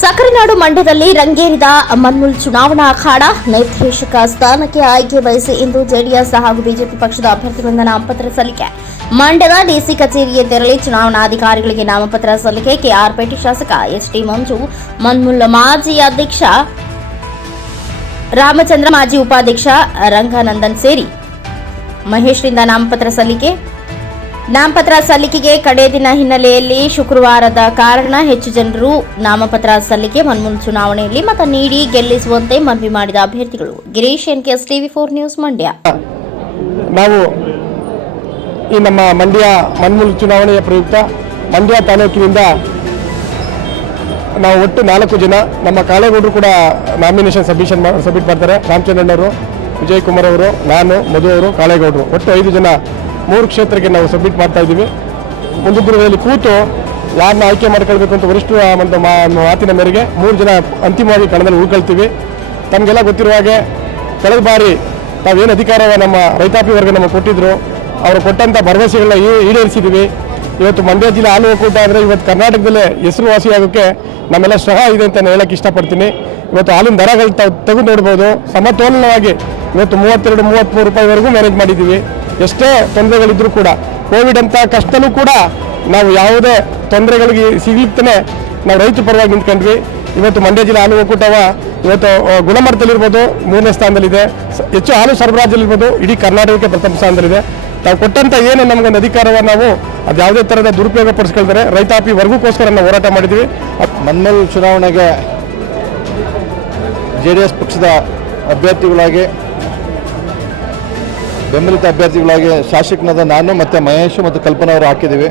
ಸಕ್ಕರೆನಾಡು ಮಂಡ್ಯದಲ್ಲಿ ರಂಗೇರಿದ ಮನ್ಮುಲ್ ಚುನಾವಣಾ ಅಖಾಡ. ನಿರ್ದೇಶಕ ಸ್ಥಾನಕ್ಕೆ ಆಯ್ಕೆ ಬಯಸಿ ಇಂದು ಜೆಡಿಎಸ್ ಹಾಗೂ ಬಿಜೆಪಿ ಪಕ್ಷದ ಅಭ್ಯರ್ಥಿಗಳಿಂದ ನಾಮಪತ್ರ ಸಲ್ಲಿಕೆ. ಮಂಡ್ಯದ ಡಿಸಿ ಕಚೇರಿಗೆ ತೆರಳಿ ಚುನಾವಣಾಧಿಕಾರಿಗಳಿಗೆ ನಾಮಪತ್ರ ಸಲ್ಲಿಕೆ ಕೆಆರ್ಪೇಟೆ ಶಾಸಕ ಎಚ್ಡಿ ಮಂಜು, ಮನ್ಮುಲ್ ಮಾಜಿ ಅಧ್ಯಕ್ಷ ರಾಮಚಂದ್ರ ಮಾಜಿ ಉಪಾಧ್ಯಕ್ಷ ರಂಗಾನಂದನ್ ಸೇರಿ. ಮಹೇಶ್ರಿಂದ ನಾಮಪತ್ರ ಸಲ್ಲಿಕೆ. ನಾಮಪತ್ರ ಸಲ್ಲಿಕೆಗೆ ಕಡೆ ದಿನ ಹಿನ್ನೆಲೆಯಲ್ಲಿ ಶುಕ್ರವಾರದ ಕಾರಣ ಹೆಚ್ಚು ಜನರು ನಾಮಪತ್ರ ಸಲ್ಲಿಕೆ ಮನ್ಮೂಲ ಚುನಾವಣೆಯಲ್ಲಿ ಮತ ನೀಡಿ ಗೆಲ್ಲಿಸುವಂತೆ ಮನವಿ ಮಾಡಿದ ಅಭ್ಯರ್ಥಿಗಳು. Girish N KS TV four news Mandya. ನಾವು ಈ ನಮ್ಮ ಮಂಡ್ಯ ಮನ್ಮೂಲ ಚುನಾವಣೆಯ ಪ್ರಯುಕ್ತ ಮಂಡ್ಯ ತಾಲೂಕಿನಿಂದ ನಾವು ಒಟ್ಟು ನಾಲ್ಕು ಜನ, ನಮ್ಮ ಕಾಳೇಗೌಡರು ಕೂಡ ನಾಮಿನೇಷನ್ ಸಬ್ಮಿಷನ್ ಸಬ್ಮಿಟ್ ಮಾಡ್ತಾರೆ. ರಾಮಚಂದ್ರಣ್ಣವರು, ವಿಜಯ್ ಕುಮಾರ್ ಅವರು, ನಾನು, ಮಧು ಅವರು, ಕಾಳೇಗೌಡರು. ಒಟ್ಟು ಐದು ಜನ ಮೂರು ಕ್ಷೇತ್ರಕ್ಕೆ ನಾವು ಸಬ್ಮಿಟ್ ಮಾಡ್ತಾ ಇದ್ದೀವಿ. ಒಂದು ದಿನದಲ್ಲಿ ಕೂತು ಯಾರನ್ನ ಆಯ್ಕೆ ಮಾಡ್ಕೊಳ್ಬೇಕು ಅಂತ ವರಿಷ್ಠರ ಒಂದು ಮಾತಿನ ಮೇರೆಗೆ ಮೂರು ಜನ ಅಂತಿಮವಾಗಿ ಕಣದಲ್ಲಿ ಉಳ್ಕೊಳ್ತೀವಿ. ತಮಗೆಲ್ಲ ಗೊತ್ತಿರುವ ಹಾಗೆ ಕಳೆದ ಬಾರಿ ತಾವೇನು ಅಧಿಕಾರ ನಮ್ಮ ರೈತಾಪಿ ವರ್ಗ ನಮಗೆ ಕೊಟ್ಟಿದ್ರು. ಅವರು ಕೊಟ್ಟಂಥ ಭರವಸೆಗಳನ್ನ ಈಡೇರಿಸಿದ್ದೀವಿ ಇವತ್ತು ಮಂಡ್ಯ ಜಿಲ್ಲೆ ಹಾಲು ಒಕ್ಕೂಟ ಅಂದರೆ ಇವತ್ತು ಕರ್ನಾಟಕದಲ್ಲೇ ಹೆಸರುವಾಸಿಯಾಗೋಕ್ಕೆ ನಮ್ಮೆಲ್ಲ ಸಹ ಇದೆ ಅಂತ ಹೇಳಕ್ಕೆ ಇಷ್ಟಪಡ್ತೀನಿ. ಇವತ್ತು ಹಾಲಿನ ದರಗಳು ತಗು ತೆಗೆದು ನೋಡ್ಬೋದು. ಸಮತೋಲನವಾಗಿ ಇವತ್ತು ಮೂವತ್ತೆರಡು ಮೂವತ್ತ್ಮೂರು ರೂಪಾಯಿವರೆಗೂ ಮ್ಯಾನೇಜ್ ಮಾಡಿದ್ದೀವಿ. ಎಷ್ಟೇ ತೊಂದರೆಗಳಿದ್ರೂ ಕೂಡ ಕೋವಿಡ್ ಅಂತ ಕಷ್ಟನೂ ಕೂಡ ನಾವು ಯಾವುದೇ ತೊಂದರೆಗಳಿಗೆ ಸಿಗ್ಲಿಕ್ತಾನೆ ನಾವು ರೈತ ಪರವಾಗಿ ನಿಂತ್ಕೊಂಡ್ವಿ. ಇವತ್ತು ಮಂಡ್ಯ ಜಿಲ್ಲೆ ಹಾಲು ಒಕ್ಕೂಟವ ಇವತ್ತು ಗುಣಮಟ್ಟದಲ್ಲಿರ್ಬೋದು, ಮೂರನೇ ಸ್ಥಾನದಲ್ಲಿದೆ. ಹೆಚ್ಚು ಹಾಲು ಸರಬರಾಜಲ್ಲಿರ್ಬೋದು ಇಡೀ ಕರ್ನಾಟಕಕ್ಕೆ ಪ್ರಥಮ ಸ್ಥಾನದಲ್ಲಿದೆ. ತಾವು ಕೊಟ್ಟಂತ ಏನು ನಮಗೊಂದು ಅಧಿಕಾರವ ನಾವು, ಅದು ಯಾವುದೇ ಥರದ ದುರುಪಯೋಗ ಪಡಿಸ್ಕೊಳ್ತಾರೆ. ರೈತಾಪಿ ವರ್ಗಕ್ಕೋಸ್ಕರ ನಾವು ಹೋರಾಟ ಮಾಡಿದ್ವಿ. ಮನ್ಮೇಲ್ ಚುನಾವಣೆಗೆ ಜೆ ಪಕ್ಷದ ಅಭ್ಯರ್ಥಿಗಳಾಗಿ ಬೆಂಬಲಿತ ಅಭ್ಯರ್ಥಿಗಳಾಗಿ ಶಾಸಕನಾದ ನಾನು ಮತ್ತು ಮಹೇಶ್ ಮತ್ತು ಕಲ್ಪನಾ ಅವರು ಹಾಕಿದ್ದೀವಿ.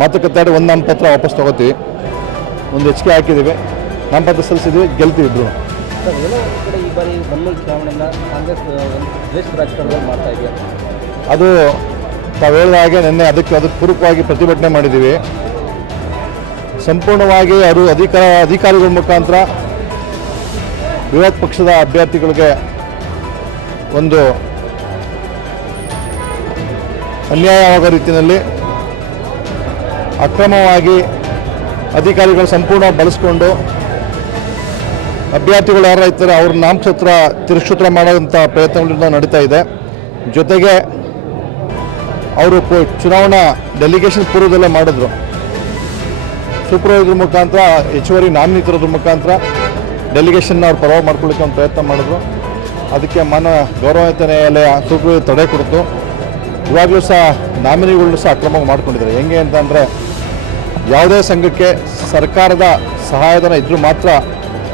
ಮಾತುಕತೆ ಆಡಿ ಒಂದು ನಾಮಪತ್ರ ವಾಪಸ್ ತೊಗೋತೀವಿ. ಒಂದು ಹೆಚ್ಚಿಗೆ ಹಾಕಿದ್ದೀವಿ. ನಾಮಪತ್ರ ಸಲ್ಲಿಸಿದ್ವಿ ಗೆಲ್ತೀವಿ ಇಬ್ಬರು ಸರ್ ಏನೋ ಒಂದು ಕಡೆ ಈ ಬಾರಿ ಮನ್ಮೂಲ್ ಚುನಾವಣೆನ ಕಾಂಗ್ರೆಸ್ ಒಂದು ದ್ವೇಷ ರಾಜಕಾರಣದಲ್ಲಿ ಮಾಡ್ತಾ ಇದೆಯಾ? ಅದು ತಾವು ಹೇಳಿದ ಹಾಗೆ ನಿನ್ನೆ ಅದಕ್ಕೆ ಅದಕ್ಕೆ ಪೂರಕವಾಗಿ ಪ್ರತಿಭಟನೆ ಮಾಡಿದ್ದೀವಿ. ಸಂಪೂರ್ಣವಾಗಿ ಅವರು ಅಧಿಕಾರ ಅಧಿಕಾರಿಗಳ ಮುಖಾಂತರ ವಿರೋಧ ಪಕ್ಷದ ಅಭ್ಯರ್ಥಿಗಳಿಗೆ ಒಂದು ಅನ್ಯಾಯವಾಗೋ ರೀತಿಯಲ್ಲಿ ಅಕ್ರಮವಾಗಿ ಅಧಿಕಾರಿಗಳು ಸಂಪೂರ್ಣ ಬಳಸ್ಕೊಂಡು ಅಭ್ಯರ್ಥಿಗಳು ಯಾರು ಇರ್ತಾರೆ ಅವ್ರ ನಾಮಕ್ಷತ್ರ ತಿರುಕ್ಷತ್ರ ಮಾಡೋಂಥ ಪ್ರಯತ್ನಗಳಿಂದ ನಡೀತಾ ಇದೆ. ಜೊತೆಗೆ ಅವರು ಚುನಾವಣಾ ಡೆಲಿಗೇಷನ್ ಪೂರ್ವದಲ್ಲೇ ಮಾಡಿದ್ರು. ಸೂಪರ್ವೈಸರ್ ಮುಖಾಂತರ, ಹೆಚ್ಚುವರಿ ನಾಮಿನಿ ಮುಖಾಂತರ ಡೆಲಿಗೇಷನ್ನ ಅವ್ರು ಪರವಾಗಿ ಮಾಡ್ಕೊಳ್ಳಿಕ್ಕೆ ಒಂದು ಪ್ರಯತ್ನ ಮಾಡಿದ್ರು. ಅದಕ್ಕೆ ಮಾನ ಗೌರವಯುತ ನ್ಯಾಯಾಲಯ ಸೂಪರ್ವೈಸರ್ ತಡೆ ಕೊಡ್ತು. ಇವಾಗಲೂ ಸಹ ನಾಮಿನಿಗಳನ್ನೂ ಸಹ ಅಕ್ರಮವಾಗಿ ಮಾಡ್ಕೊಂಡಿದ್ದಾರೆ. ಹೆಂಗೆ ಅಂತಂದರೆ ಯಾವುದೇ ಸಂಘಕ್ಕೆ ಸರ್ಕಾರದ ಸಹಾಯಧನ ಇದ್ದರೂ ಮಾತ್ರ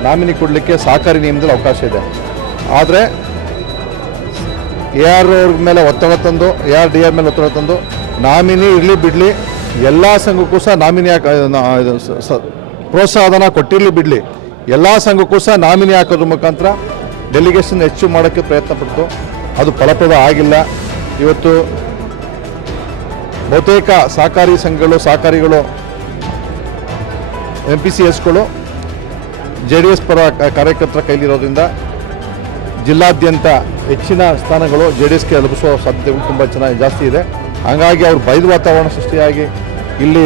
ನಾಮಿನಿ ಕೊಡಲಿಕ್ಕೆ ಸಹಕಾರಿ ನಿಯಮದಲ್ಲಿ ಅವಕಾಶ ಇದೆ. ಆದರೆ ಎ ಆರ್ ಅವ್ರ ಮೇಲೆ ಒತ್ತಡ ತಂದು, ಎ ಆರ್ ಡಿ ಆರ್ ಮೇಲೆ ಒತ್ತಡ ತಂದು ನಾಮಿನಿ ಇರಲಿ ಬಿಡಲಿ, ಎಲ್ಲ ಸಂಘಕ್ಕೂ ಸಹ ನಾಮಿನಿ ಹಾಕ ನಾ- ಇದು ಸ- ಸ- ಪ್ರೋತ್ಸಾಹಧನ ಕೊಟ್ಟಿರಲಿ ಬಿಡಲಿ, ಎಲ್ಲ ಸಂಘಕ್ಕೂ ಸಹ ನಾಮಿನಿ ಹಾಕೋದ್ರ ಮುಖಾಂತರ ಡೆಲಿಗೇಷನ್ ಹೆಚ್ಚು ಮಾಡೋಕ್ಕೆ ಪ್ರಯತ್ನ ಪಡ್ತು. ಅದು ಫಲಪ್ರದ ಆಗಿಲ್ಲ. ಇವತ್ತು ಬಹುತೇಕ ಸಹಕಾರಿ ಸಂಘಗಳು, ಸಹಕಾರಿಗಳು ಎಂ ಪಿ ಸಿ ಎಸ್ಗಳು ಜೆ ಡಿ ಎಸ್ ಪರ ಕಾರ್ಯಕರ್ತರ ಕೈಲಿರೋದ್ರಿಂದ ಜಿಲ್ಲಾದ್ಯಂತ ಹೆಚ್ಚಿನ ಸ್ಥಾನಗಳು ಜೆ ಡಿ ಎಸ್ಗೆ ಲಭಿಸುವ ಸಾಧ್ಯತೆಗಳು ತುಂಬ ಚೆನ್ನಾಗಿ ಜಾಸ್ತಿ ಇದೆ. ಹಾಗಾಗಿ ಅವ್ರು ಬೈದ ವಾತಾವರಣ ಸೃಷ್ಟಿಯಾಗಿ ಇಲ್ಲಿ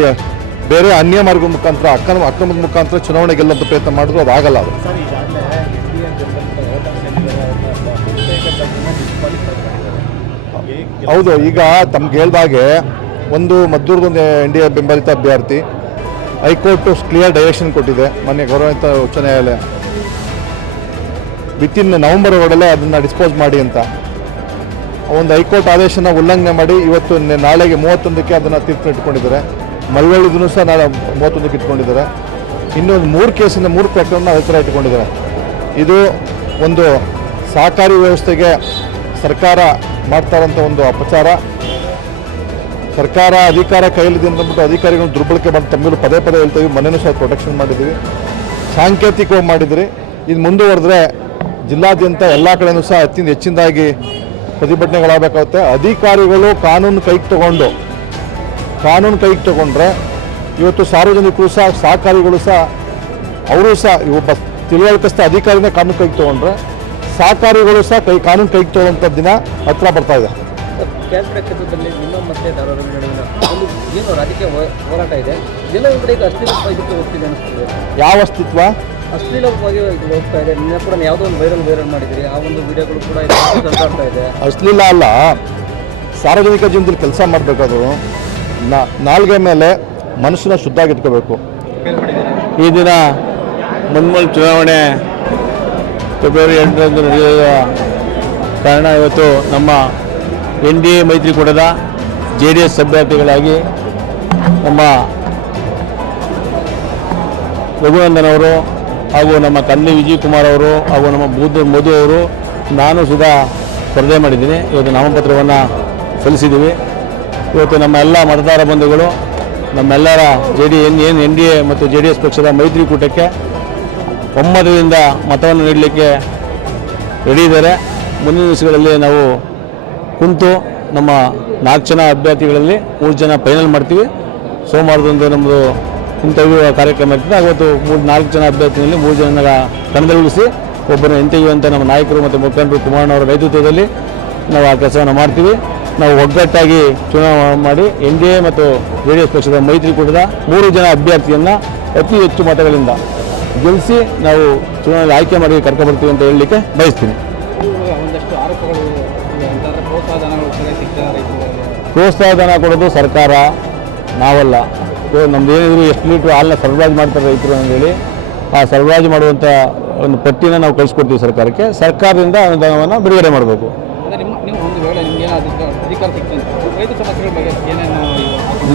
ಬೇರೆ ಅನ್ಯ ಮಾರ್ಗದ ಮುಖಾಂತರ, ಅಕ್ರಮ ಅಕ್ರಮದ ಮುಖಾಂತರ ಚುನಾವಣೆ ಗೆಲ್ಲುವಂಥ ಪ್ರಯತ್ನ ಮಾಡಿದ್ರು ಅದು ಆಗಲ್ಲ ಅದು. ಹೌದು, ಈಗ ತಮ್ಗೆ ಹೇಳ್ದಾಗೆ ಒಂದು ಮದ್ದೂರ್ದೊಂದು ಎನ್ ಡಿ ಎ ಬೆಂಬಲಿತ ಅಭ್ಯರ್ಥಿ. ಹೈಕೋರ್ಟ್ ಕ್ಲಿಯರ್ ಡೈರೆಕ್ಷನ್ ಕೊಟ್ಟಿದೆ ಮೊನ್ನೆ ಗೌರವಿತ ಉಚ್ಚ ನ್ಯಾಯಾಲಯ. ವಿತಿನ್ ನವೆಂಬರ್ ಒಳಗಡೆ ಅದನ್ನು ಡಿಸ್ಪೋಸ್ ಮಾಡಿ ಅಂತ. ಒಂದು ಹೈಕೋರ್ಟ್ ಆದೇಶನ ಉಲ್ಲಂಘನೆ ಮಾಡಿ ಇವತ್ತು ನಾಳೆಗೆ ಮೂವತ್ತೊಂದಕ್ಕೆ ಅದನ್ನು ತೀರ್ಪು ಇಟ್ಕೊಂಡಿದ್ದಾರೆ. ಮಳವಳ್ಳಿದೂ ಸಹ ನಾಳೆ ಮೂವತ್ತೊಂದಕ್ಕೆ ಇಟ್ಕೊಂಡಿದ್ದಾರೆ. ಇನ್ನೊಂದು ಮೂರು ಕೇಸಿಂದ ಮೂರು ಪ್ರಕರಣ ಹೆಸರ ಇಟ್ಕೊಂಡಿದ್ದಾರೆ. ಇದು ಒಂದು ಸಹಕಾರಿ ವ್ಯವಸ್ಥೆಗೆ ಸರ್ಕಾರ ಮಾಡ್ತಾ ಇರೋಂಥ ಒಂದು ಅಪಚಾರ. ಸರ್ಕಾರ ಅಧಿಕಾರ ಕೈಯಲ್ಲಿದೆ ಅಂತಂದ್ಬಿಟ್ಟು ಅಧಿಕಾರಿಗಳು ದುರ್ಬಳಕೆ ಮಾಡಿ ತಮ್ಮಲ್ಲಿ ಪದೇ ಪದೇ ಹೇಳ್ತೀವಿ ಮನೆಯೂ ಸಹ ಪ್ರೊಟೆಕ್ಷನ್ ಮಾಡಿದ್ದೀವಿ ಸಾಂಕೇತಿಕವಾಗಿ ಮಾಡಿದ್ರಿ. ಇದು ಮುಂದುವರೆದ್ರೆ ಜಿಲ್ಲಾದ್ಯಂತ ಎಲ್ಲ ಕಡೆಯೂ ಸಹ ಅತ್ಯಂತ ಹೆಚ್ಚಿನದಾಗಿ ಪ್ರತಿಭಟನೆಗಳಾಗಬೇಕಾಗುತ್ತೆ. ಅಧಿಕಾರಿಗಳು ಕಾನೂನು ಕೈಗೆ ತಗೊಂಡು, ಕಾನೂನು ಕೈಗೆ ತಗೊಂಡ್ರೆ ಇವತ್ತು ಸಾರ್ವಜನಿಕರು ಸಹ, ಸಹಕಾರಿಗಳು ಸಹ, ಅವರು ಸಹ ಒಬ್ಬ ತಿಳುವಳಿಕಸ್ಥ ಅಧಿಕಾರಿನೇ ಕಾನೂನು ಕೈಗೆ ತಗೊಂಡ್ರೆ ಸಹಕಾರಿಗಳು ಸಹ ಕೈ ಕಾನೂನು ಕೈ ತಗೊಳ್ಳೋಂಥ ದಿನ ಹತ್ರ ಬರ್ತಾ ಇದೆ. ಕ್ಯಾಲ್ಕುಲೇಟ್ ಕ್ಷೇತ್ರದಲ್ಲಿ ನಿಮ್ಮ ಮತ್ತೆ ಧಾರವಾಡ ನಡುವಿನ ಒಂದು ಏನು ರಾಜಕೀಯ ಹೋರಾಟ ಇದೆ. ಎಲ್ಲ ಒಂದು ಕಡೆ ಈಗ ಅಶ್ಲೀಲ ಇದಕ್ಕೆ ಹೋಗ್ತಿದೆ ಅನಿಸ್ತದೆ. ಯಾವ ಅಸ್ತಿತ್ವ? ಅಶ್ಲೀಲವಾಗಿ ಹೋಗ್ತಾ ಇದೆ. ನಿನ್ನೆ ಕೂಡ ಯಾವುದೋ ಒಂದು ವೈರಲ್ ವೈರಲ್ ಮಾಡಿದಿರಿ ಆ ಒಂದು ವಿಡಿಯೋಗಳು ಕೂಡ ಸಂತಾಡ್ತಾ ಇದೆ. ಅಶ್ಲೀಲ ಅಲ್ಲ ಸಾರ್ವಜನಿಕ ಜೀವನದಲ್ಲಿ ಕೆಲಸ ಮಾಡಬೇಕಾದ್ರು ನಾಲ್ಗೆ ಮೇಲೆ ಮನಸ್ಸನ್ನ ಶುದ್ಧಾಗಿಟ್ಕೋಬೇಕು ಈ ದಿನ ಮುನ್ಮೂಲ ಚುನಾವಣೆ ಫೆಬ್ರವರಿ ಎಂಟರಂದು ನಡೆಯುವ ಕಾರಣ ಇವತ್ತು ನಮ್ಮ ಎನ್ ಡಿ ಎ ಮೈತ್ರಿಕೂಟದ ಜೆ ಡಿ ಎಸ್ ಅಭ್ಯರ್ಥಿಗಳಾಗಿ ನಮ್ಮ ರಘುನಂದನ್ ಅವರು ಹಾಗೂ ನಮ್ಮ ತಂದೆ ವಿಜಯ್ ಕುಮಾರ್ ಅವರು ಹಾಗೂ ನಮ್ಮ ಬೂದ್ ಮಧು ಅವರು ನಾನು ಸುಧಾ ಸ್ಪರ್ಧೆ ಮಾಡಿದ್ದೀನಿ. ಇವತ್ತು ನಾಮಪತ್ರವನ್ನು ಸಲ್ಲಿಸಿದ್ದೀವಿ. ಇವತ್ತು ನಮ್ಮ ಎಲ್ಲ ಮತದಾರ ಬಂಧುಗಳು, ನಮ್ಮೆಲ್ಲರ ಜೆ ಡಿ ಎನ್ ಏನು ಎನ್ ಡಿ ಎ ಮತ್ತು ಜೆ ಡಿ ಎಸ್ ಪಕ್ಷದ ಮೈತ್ರಿಕೂಟಕ್ಕೆ ಒಮ್ಮತದಿಂದ ಮತವನ್ನು ನೀಡಲಿಕ್ಕೆ ರೆಡಿ ಇದ್ದಾರೆ. ಮುಂದಿನ ದಿವಸಗಳಲ್ಲಿ ನಾವು ಕುಂತು ನಮ್ಮ ನಾಲ್ಕು ಜನ ಅಭ್ಯರ್ಥಿಗಳಲ್ಲಿ ಮೂರು ಜನ ಫೈನಲ್ ಮಾಡ್ತೀವಿ. ಸೋಮವಾರದಂದು ನಮ್ಮದು ಇಂಟರ್ವ್ಯೂ ಕಾರ್ಯಕ್ರಮ ಇರ್ತದೆ. ಅವತ್ತು ಮೂರು ನಾಲ್ಕು ಜನ ಅಭ್ಯರ್ಥಿಗಳಲ್ಲಿ ಮೂರು ಜನ ಕಣದಲ್ಲಿಳಿಸಿ ಒಬ್ಬನ ಇಂಟರ್ವ್ಯೂ ಅಂತ ನಮ್ಮ ನಾಯಕರು ಮತ್ತು ಮುಖಂಡರು ಕುಮಾರಣ್ಣವರ ನೇತೃತ್ವದಲ್ಲಿ ನಾವು ಆ ಕೆಲಸವನ್ನು ಮಾಡ್ತೀವಿ. ನಾವು ಒಗ್ಗಟ್ಟಾಗಿ ಚುನಾವಣೆ ಮಾಡಿ ಎನ್ ಮತ್ತು ಜೆ ಎಸ್ ಪಕ್ಷದ ಮೈತ್ರಿಕೂಟದ ಮೂರು ಜನ ಅಭ್ಯರ್ಥಿಯನ್ನು ಅತಿ ಹೆಚ್ಚು ಮತಗಳಿಂದ ಗೆಲ್ಲಿಸಿ ನಾವು ಚುನಾವಣೆ ಆಯ್ಕೆ ಮಾಡಿ ಕರ್ಕೊಬರ್ತೀವಿ ಅಂತ ಹೇಳಲಿಕ್ಕೆ ಬಯಸ್ತೀನಿ. ಪ್ರೋತ್ಸಾಹ ಧನ ಕೊಡೋದು ಸರ್ಕಾರ ನಾವಲ್ಲ. ನಮ್ದು ಏನಿದ್ರು ಎಷ್ಟು ಲೀಟ್ರ್ ಹಾಲನ್ನ ಸರಬರಾಜು ಮಾಡ್ತಾರೆ ರೈತರು ಅಂತೇಳಿ ಆ ಸರಬರಾಜು ಮಾಡುವಂಥ ಒಂದು ಪಟ್ಟಿನ ನಾವು ಕಳಿಸ್ಕೊಡ್ತೀವಿ ಸರ್ಕಾರಕ್ಕೆ. ಸರ್ಕಾರದಿಂದ ಅನುದಾನವನ್ನು ಬಿಡುಗಡೆ ಮಾಡಬೇಕು.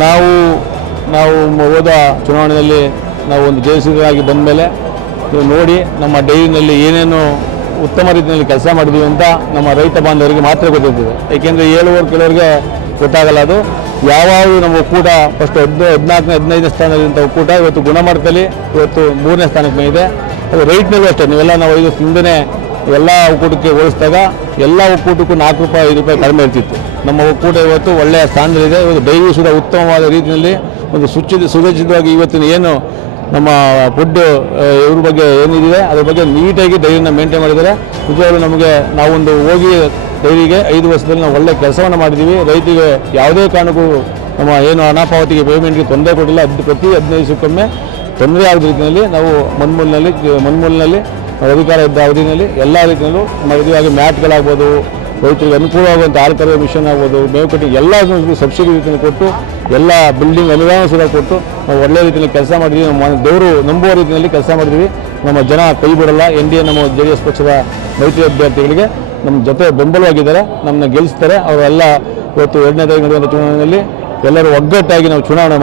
ನೀವು ನಾವು ಹೋದ ಚುನಾವಣೆಯಲ್ಲಿ ನಾವು ಒಂದು ಜಯಸಿದ್ಧರಾಗಿ ಬಂದ ಮೇಲೆ ನೀವು ನೋಡಿ ನಮ್ಮ ಡೈರಿನಲ್ಲಿ ಏನೇನು ಉತ್ತಮ ರೀತಿಯಲ್ಲಿ ಕೆಲಸ ಮಾಡಿದ್ವಿ ಅಂತ ನಮ್ಮ ರೈತ ಬಾಂಧವರಿಗೆ ಮಾತ್ರ ಗೊತ್ತಿರ್ತದೆ. ಏಕೆಂದರೆ ಏಳುವರೆ ಕೆಲವರಿಗೆ ಗೊತ್ತಾಗಲ್ಲ ಅದು. ಯಾವಾಗ ನಮ್ಮ ಒಕ್ಕೂಟ ಫಸ್ಟ್ ಹದಿನೈದು ಹದಿನಾಲ್ಕನೇ, ಹದಿನೈದನೇ ಸ್ಥಾನದಲ್ಲಿದ್ದಂಥ ಒಕ್ಕೂಟ ಇವತ್ತು ಗುಣಮಟ್ಟದಲ್ಲಿ ಇವತ್ತು ಮೂರನೇ ಸ್ಥಾನಕ್ಕೆ ಬಂದಿದೆ. ಅದು ರೈಟ್ನಲ್ಲೂ ಅಷ್ಟೇ. ನೀವೆಲ್ಲ ನಾವು ಐದು ಹಿಂದೆ ಎಲ್ಲ ಒಕ್ಕೂಟಕ್ಕೆ ಹೋಲಿಸಿದಾಗ ಎಲ್ಲ ಒಕ್ಕೂಟಕ್ಕೂ ನಾಲ್ಕು ರೂಪಾಯಿ, ಐದು ರೂಪಾಯಿ ಕಡಿಮೆ ಇರ್ತಿತ್ತು. ನಮ್ಮ ಒಕ್ಕೂಟ ಇವತ್ತು ಒಳ್ಳೆಯ ಸ್ಥಾನದಲ್ಲಿದೆ. ಇವತ್ತು ಡೈರಿ ಸುದ ಉತ್ತಮವಾದ ರೀತಿಯಲ್ಲಿ ಒಂದು ಸುಚಿತ ಸುರಕ್ಷಿತವಾಗಿ ಇವತ್ತಿನ ಏನು ನಮ್ಮ ಫುಡ್ ಇವ್ರ ಬಗ್ಗೆ ಏನಿದೆ, ಅದ್ರ ಬಗ್ಗೆ ನೀಟಾಗಿ ಡೈರಿನ ಮೇಂಟೈನ್ ಮಾಡಿದ್ದಾರೆ. ನಿಜವಾಗ್ಲೂ ನಮಗೆ ನಾವೊಂದು ಹೋಗಿ ಡೈರಿಗೆ ಐದು ವರ್ಷದಲ್ಲಿ ನಾವು ಒಳ್ಳೆ ಕೆಲಸವನ್ನು ಮಾಡಿದ್ದೀವಿ. ರೈತರಿಗೆ ಯಾವುದೇ ಕಾರಣಕ್ಕೂ ನಮ್ಮ ಏನು ಅನಾಪಾವತಿಗೆ ಪಾವತಿಗೆ ಪೇಮೆಂಟ್ಗೆ ತೊಂದರೆ ಕೊಟ್ಟಿಲ್ಲ. ಅದು ಪ್ರತಿ ಹದಿನೈದು ದಿವಸಕ್ಕೊಮ್ಮೆ ತೊಂದರೆ ಆಗದ ರೀತಿಯಲ್ಲಿ ನಾವು ಮನ್ಮೂಲಿನಲ್ಲಿ ಮನ್ಮೂಲಿನಲ್ಲಿ, ಅಧಿಕಾರ ಇದ್ದ ಅವಧಿನಲ್ಲಿ ಎಲ್ಲ ರೀತಿಯಲ್ಲೂ ಮಾಡಿದ್ವಿ ಹಾಗೆ ಮ್ಯಾಟ್ಗಳಾಗ್ಬೋದು ರೈತರಿಗೆ ಅನುಕೂಲವಾಗುವಂಥ ಹಾಲು ಕರೆಯುವ ಮಿಷನ್ ಆಗ್ಬೋದು ಮೇವು ಎಲ್ಲ ಸಬ್ಸಿಡಿ ರೀತಿಯಲ್ಲಿ ಕೊಟ್ಟು, ಎಲ್ಲ ಬಿಲ್ಡಿಂಗ್ ಅನುದಾನ ಸಹ ಕೊಟ್ಟು ನಾವು ಒಳ್ಳೆ ರೀತಿಯಲ್ಲಿ ಕೆಲಸ ಮಾಡಿದ್ವಿ. ನಮ್ಮ ದೇವರು ನಂಬುವ ರೀತಿಯಲ್ಲಿ ಕೆಲಸ ಮಾಡಿದ್ವಿ. ನಮ್ಮ ಜನ ಕೈ ಬಿಡಲ್ಲ. ಎನ್ ಡಿ ಎ ನಮ್ಮ ಜೆ ಡಿ ಎಸ್ ಪಕ್ಷದ ಮೈತ್ರಿ ಅಭ್ಯರ್ಥಿಗಳಿಗೆ ನಮ್ಮ ಜೊತೆ ಬೆಂಬಲವಾಗಿದ್ದಾರೆ. ನಮ್ಮನ್ನ ಗೆಲ್ಲಿಸ್ತಾರೆ ಅವರೆಲ್ಲ ಇವತ್ತು ಎರಡನೇ ತಾರೀಕು ನಡೆಯುವಂಥ ಚುನಾವಣೆಯಲ್ಲಿ ಎಲ್ಲರೂ ಒಗ್ಗಟ್ಟಾಗಿ ನಾವು ಚುನಾವಣೆ